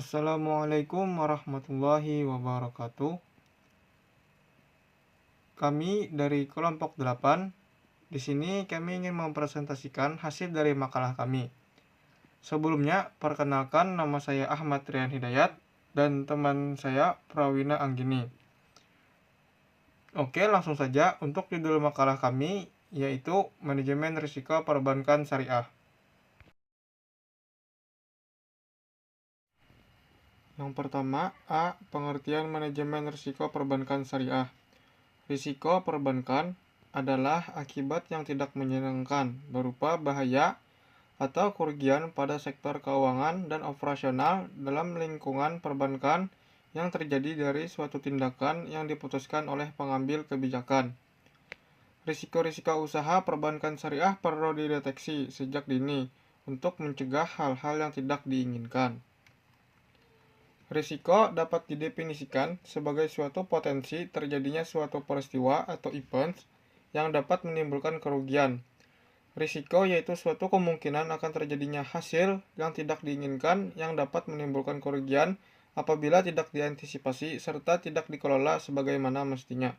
Assalamualaikum warahmatullahi wabarakatuh. Kami dari kelompok 8. Di sini kami ingin mempresentasikan hasil dari makalah kami. Sebelumnya, perkenalkan, nama saya Ahmad Rian Hidayat dan teman saya Prawina Anggini. Oke, langsung saja untuk judul makalah kami, yaitu Manajemen Risiko Perbankan Syariah. Yang pertama, A. Pengertian manajemen risiko perbankan syariah. Risiko perbankan adalah akibat yang tidak menyenangkan berupa bahaya atau kerugian pada sektor keuangan dan operasional dalam lingkungan perbankan yang terjadi dari suatu tindakan yang diputuskan oleh pengambil kebijakan. Risiko-risiko usaha perbankan syariah perlu dideteksi sejak dini untuk mencegah hal-hal yang tidak diinginkan. Risiko dapat didefinisikan sebagai suatu potensi terjadinya suatu peristiwa atau event yang dapat menimbulkan kerugian. Risiko yaitu suatu kemungkinan akan terjadinya hasil yang tidak diinginkan yang dapat menimbulkan kerugian apabila tidak diantisipasi serta tidak dikelola sebagaimana mestinya.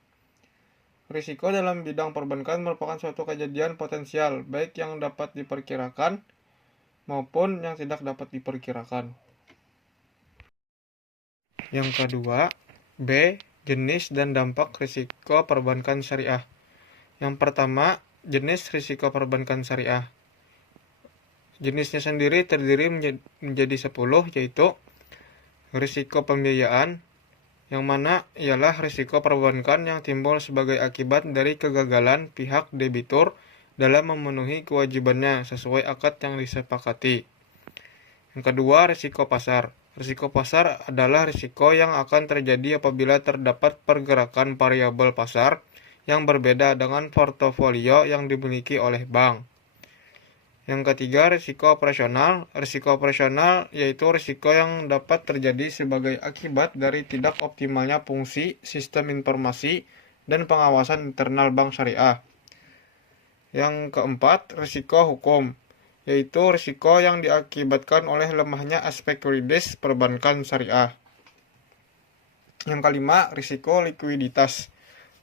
Risiko dalam bidang perbankan merupakan suatu kejadian potensial baik yang dapat diperkirakan maupun yang tidak dapat diperkirakan. Yang kedua, B. Jenis dan dampak risiko perbankan syariah. Yang pertama, jenis risiko perbankan syariah. Jenisnya sendiri terdiri menjadi 10, yaitu risiko pembiayaan, yang mana ialah risiko perbankan yang timbul sebagai akibat dari kegagalan pihak debitur dalam memenuhi kewajibannya sesuai akad yang disepakati. Yang kedua, risiko pasar. Risiko pasar adalah risiko yang akan terjadi apabila terdapat pergerakan variabel pasar yang berbeda dengan portofolio yang dimiliki oleh bank. Yang ketiga, risiko operasional. Risiko operasional yaitu risiko yang dapat terjadi sebagai akibat dari tidak optimalnya fungsi sistem informasi dan pengawasan internal bank syariah. Yang keempat, risiko hukum, yaitu risiko yang diakibatkan oleh lemahnya aspek yuridis perbankan syariah. Yang kelima, risiko likuiditas.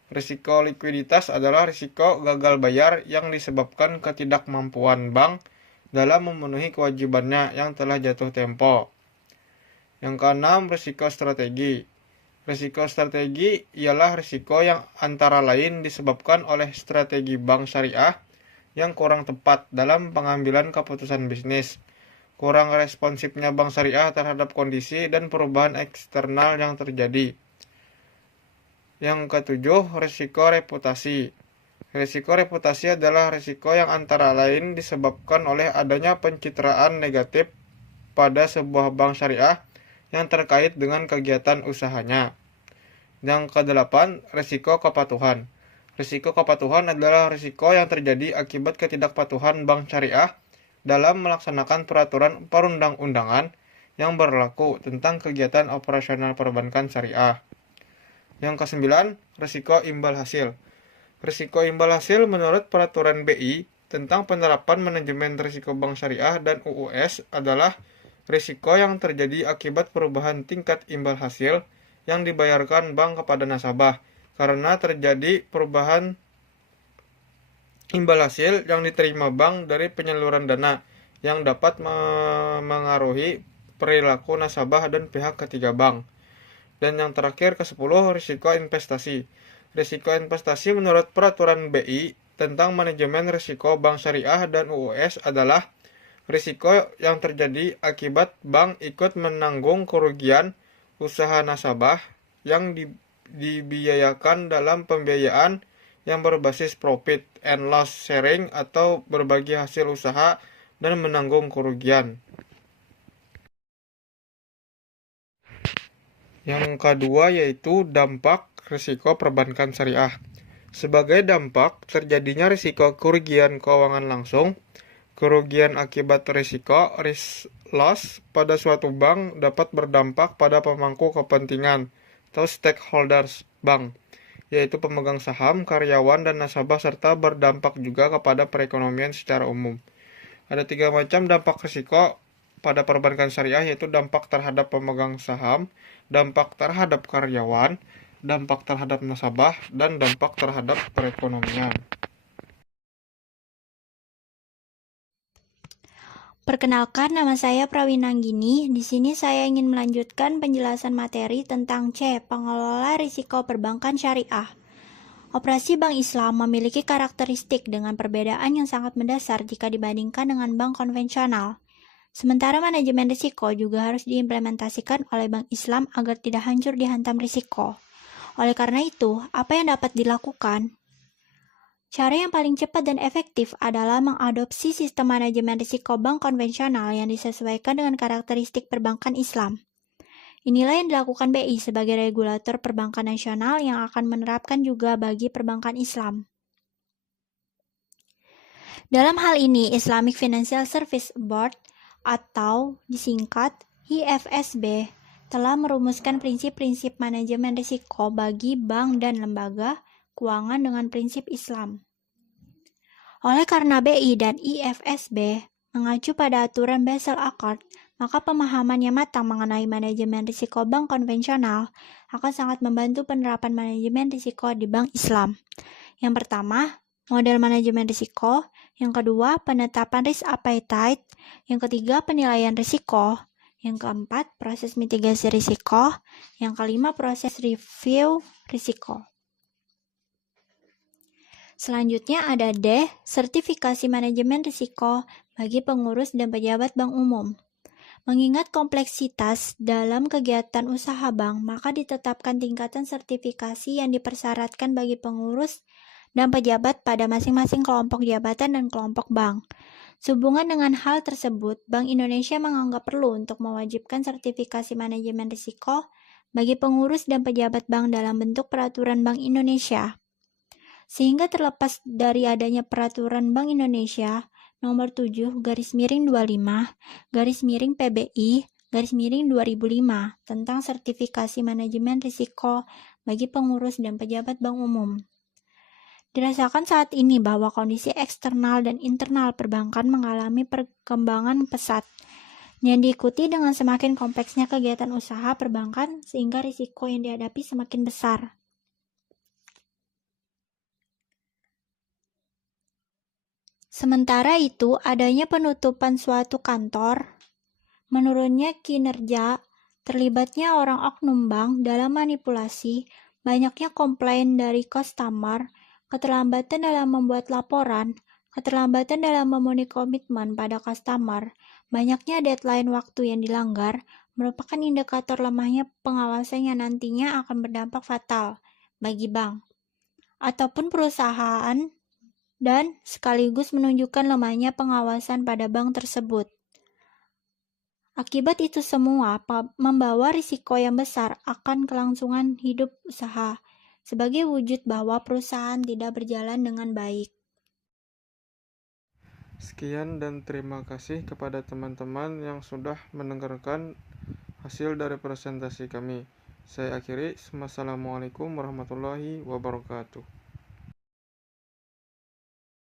Risiko likuiditas adalah risiko gagal bayar yang disebabkan ketidakmampuan bank dalam memenuhi kewajibannya yang telah jatuh tempo. Yang keenam, risiko strategi. Risiko strategi ialah risiko yang antara lain disebabkan oleh strategi bank syariah yang kurang tepat dalam pengambilan keputusan bisnis, kurang responsifnya bank syariah terhadap kondisi dan perubahan eksternal yang terjadi. Yang ketujuh, risiko reputasi. Risiko reputasi adalah risiko yang antara lain disebabkan oleh adanya pencitraan negatif pada sebuah bank syariah yang terkait dengan kegiatan usahanya. Yang kedelapan, risiko kepatuhan. Risiko kepatuhan adalah risiko yang terjadi akibat ketidakpatuhan bank syariah dalam melaksanakan peraturan perundang-undangan yang berlaku tentang kegiatan operasional perbankan syariah. Yang kesembilan, risiko imbal hasil. Risiko imbal hasil menurut peraturan BI tentang penerapan manajemen risiko bank syariah dan UUS adalah risiko yang terjadi akibat perubahan tingkat imbal hasil yang dibayarkan bank kepada nasabah karena terjadi perubahan imbal hasil yang diterima bank dari penyaluran dana yang dapat mengaruhi perilaku nasabah dan pihak ketiga bank. Dan yang terakhir ke-10, risiko investasi. Risiko investasi menurut peraturan BI tentang manajemen risiko bank syariah dan UUS adalah risiko yang terjadi akibat bank ikut menanggung kerugian usaha nasabah yang dibiayakan dalam pembiayaan yang berbasis profit and loss sharing atau berbagi hasil usaha dan menanggung kerugian. Yang kedua yaitu dampak risiko perbankan syariah. Sebagai dampak terjadinya risiko kerugian keuangan langsung, kerugian akibat risiko risk loss pada suatu bank dapat berdampak pada pemangku kepentingan atau stakeholders bank, yaitu pemegang saham, karyawan, dan nasabah serta berdampak juga kepada perekonomian secara umum. Ada 3 macam dampak risiko pada perbankan syariah, yaitu dampak terhadap pemegang saham, dampak terhadap karyawan, dampak terhadap nasabah, dan dampak terhadap perekonomian. Perkenalkan, nama saya Prawinanggini. Di sini saya ingin melanjutkan penjelasan materi tentang C, pengelola risiko perbankan syariah. Operasi bank Islam memiliki karakteristik dengan perbedaan yang sangat mendasar jika dibandingkan dengan bank konvensional. Sementara manajemen risiko juga harus diimplementasikan oleh bank Islam agar tidak hancur dihantam risiko. Oleh karena itu, apa yang dapat dilakukan? Cara yang paling cepat dan efektif adalah mengadopsi sistem manajemen risiko bank konvensional yang disesuaikan dengan karakteristik perbankan Islam. Inilah yang dilakukan BI sebagai regulator perbankan nasional yang akan menerapkan juga bagi perbankan Islam. Dalam hal ini, Islamic Financial Service Board atau disingkat IFSB telah merumuskan prinsip-prinsip manajemen risiko bagi bank dan lembaga keuangan dengan prinsip Islam. Oleh karena BI dan IFSB mengacu pada aturan Basel Accord, maka pemahaman yang matang mengenai manajemen risiko bank konvensional akan sangat membantu penerapan manajemen risiko di bank Islam. Yang pertama, model manajemen risiko. Yang kedua, penetapan risk appetite. Yang ketiga, penilaian risiko. Yang keempat, proses mitigasi risiko. Yang kelima, proses review risiko. Selanjutnya ada D, sertifikasi manajemen risiko bagi pengurus dan pejabat bank umum. Mengingat kompleksitas dalam kegiatan usaha bank, maka ditetapkan tingkatan sertifikasi yang dipersyaratkan bagi pengurus dan pejabat pada masing-masing kelompok jabatan dan kelompok bank. Sehubungan dengan hal tersebut, Bank Indonesia menganggap perlu untuk mewajibkan sertifikasi manajemen risiko bagi pengurus dan pejabat bank dalam bentuk peraturan Bank Indonesia. Sehingga terlepas dari adanya peraturan Bank Indonesia nomor 7/25/PBI/2005 tentang sertifikasi manajemen risiko bagi pengurus dan pejabat bank umum. Dirasakan saat ini bahwa kondisi eksternal dan internal perbankan mengalami perkembangan pesat yang diikuti dengan semakin kompleksnya kegiatan usaha perbankan sehingga risiko yang dihadapi semakin besar. Sementara itu, adanya penutupan suatu kantor, menurunnya kinerja, terlibatnya orang oknum bank dalam manipulasi, banyaknya komplain dari customer, keterlambatan dalam membuat laporan, keterlambatan dalam memenuhi komitmen pada customer, banyaknya deadline waktu yang dilanggar, merupakan indikator lemahnya pengawasan yang nantinya akan berdampak fatal bagi bank ataupun perusahaan dan sekaligus menunjukkan lemahnya pengawasan pada bank tersebut. Akibat itu semua membawa risiko yang besar akan kelangsungan hidup usaha sebagai wujud bahwa perusahaan tidak berjalan dengan baik. Sekian dan terima kasih kepada teman-teman yang sudah mendengarkan hasil dari presentasi kami. Saya akhiri. Wassalamualaikum warahmatullahi wabarakatuh.